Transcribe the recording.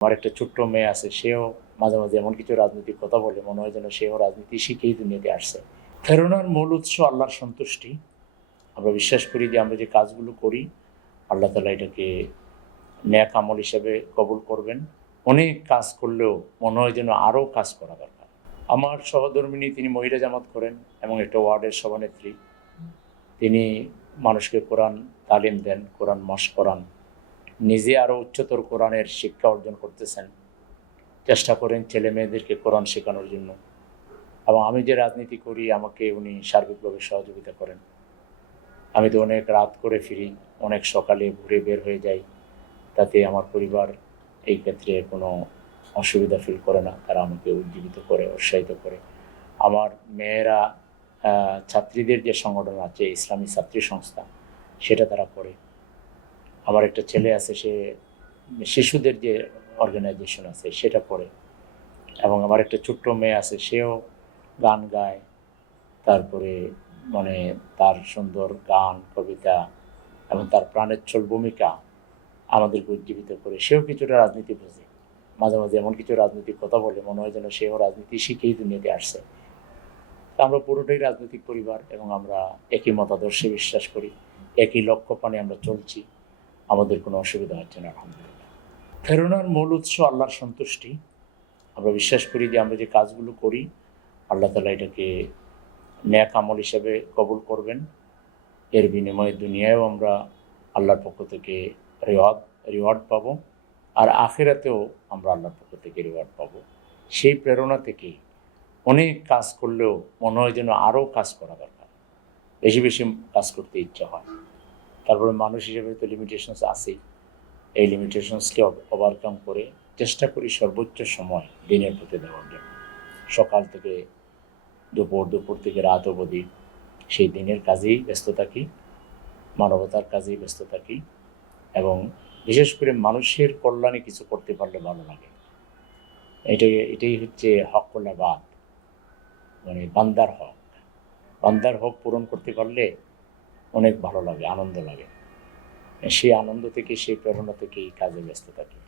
আমার একটা ছোট্ট মেয়ে আছে, সেও মাঝে মাঝে এমন কিছু রাজনৈতিক কথা বলে, মনে হয় যেন সেও রাজনীতি শিখেই দুনিয়াতে আসছে। প্রেরণার মূল উৎস আল্লাহর সন্তুষ্টি। আমরা বিশ্বাস করি যে আমরা যে কাজগুলো করি আল্লাহ তাআলা এটাকে নেক আমল হিসেবে কবুল করবেন। অনেক কাজ করলেও মনে হয় যেন আরও কাজ করা দরকার। আমার সহধর্মিণী, তিনি মহিলা জামাত করেন এবং একটা ওয়ার্ডের সভানেত্রী। তিনি মানুষকে কোরআন তালিম দেন, কোরআন মশক করান, নিজে আরও উচ্চতর কোরআনের শিক্ষা অর্জন করতেছেন, চেষ্টা করেন ছেলে মেয়েদেরকে কোরআন শেখানোর জন্য। এবং আমি যে রাজনীতি করি আমাকে উনি সার্বিকভাবে সহযোগিতা করেন। আমি তো অনেক রাত করে ফিরি, অনেক সকালে ঘুরে বের হয়ে যাই, তাতে আমার পরিবার এই ক্ষেত্রে কোনো অসুবিধা ফিল করে না। তারা আমাকে উজ্জীবিত করে, উৎসাহিত করে। আমার মেয়েরা ছাত্রীদের যে সংগঠন আছে, ইসলামী ছাত্রী সংস্থা, সেটা তারা করে। আমার একটা ছেলে আছে, সে শিশুদের যে অর্গানাইজেশন আছে সেটা করে। এবং আমার একটা ছোট্ট মেয়ে আছে, সেও গান গায়। তারপরে মানে তার সুন্দর গান, কবিতা এবং তার প্রাণোচ্ছল ভূমিকা আমাদেরকে উজ্জীবিত করে। সেও কিছুটা রাজনীতি বোঝে, মাঝে মাঝে এমন কিছু রাজনৈতিক কথা বলে, মনে হয় যেন সেও রাজনীতি শিখেই দুনিয়াতে আসছে। তা আমরা পুরোটাই রাজনৈতিক পরিবার এবং আমরা একই মতাদর্শে বিশ্বাস করি, একই লক্ষ্য পানে আমরা চলছি। আমাদের কোনো অসুবিধা হচ্ছে না, আলহামদুলিল্লাহ। প্রেরণার মূল উৎস আল্লাহর সন্তুষ্টি। আমরা বিশ্বাস করি যে আমরা যে কাজগুলো করি আল্লাহ তাআলা এটাকে নেক আমল হিসেবে কবুল করবেন। এর বিনিময়ে দুনিয়ায়ও আমরা আল্লাহর পক্ষ থেকে রিওয়ার্ড পাবো, আর আখিরাতেও আমরা আল্লাহর পক্ষ থেকে রিওয়ার্ড পাবো। সেই প্রেরণা থেকেই অনেক কাজ করলেও মনে হয় যেন আরও কাজ করা দরকার, বেশি বেশি কাজ করতে ইচ্ছা হয়। তারপরে মানুষ হিসেবে তো লিমিটেশনস আছেই। এই লিমিটেশনসকে ওভারকাম করে চেষ্টা করি সর্বোচ্চ সময় দিনের প্রতি দেওয়ার জন্য। সকাল থেকে দুপুর, দুপুর থেকে রাত অবধি সেই দিনের কাজেই ব্যস্ত থাকি, মানবতার কাজেই ব্যস্ত থাকি এবং বিশেষ করে মানুষের কল্যাণে কিছু করতে পারলে ভালো লাগে। এটাই হচ্ছে হকুল ইবাদ, মানে বান্দার হক। বান্দার হক পূরণ করতে পারলে অনেক ভালো লাগে, আনন্দ লাগে। সেই আনন্দ থেকে, সেই প্রেরণা থেকে এই কাজে ব্যস্ত থাকি।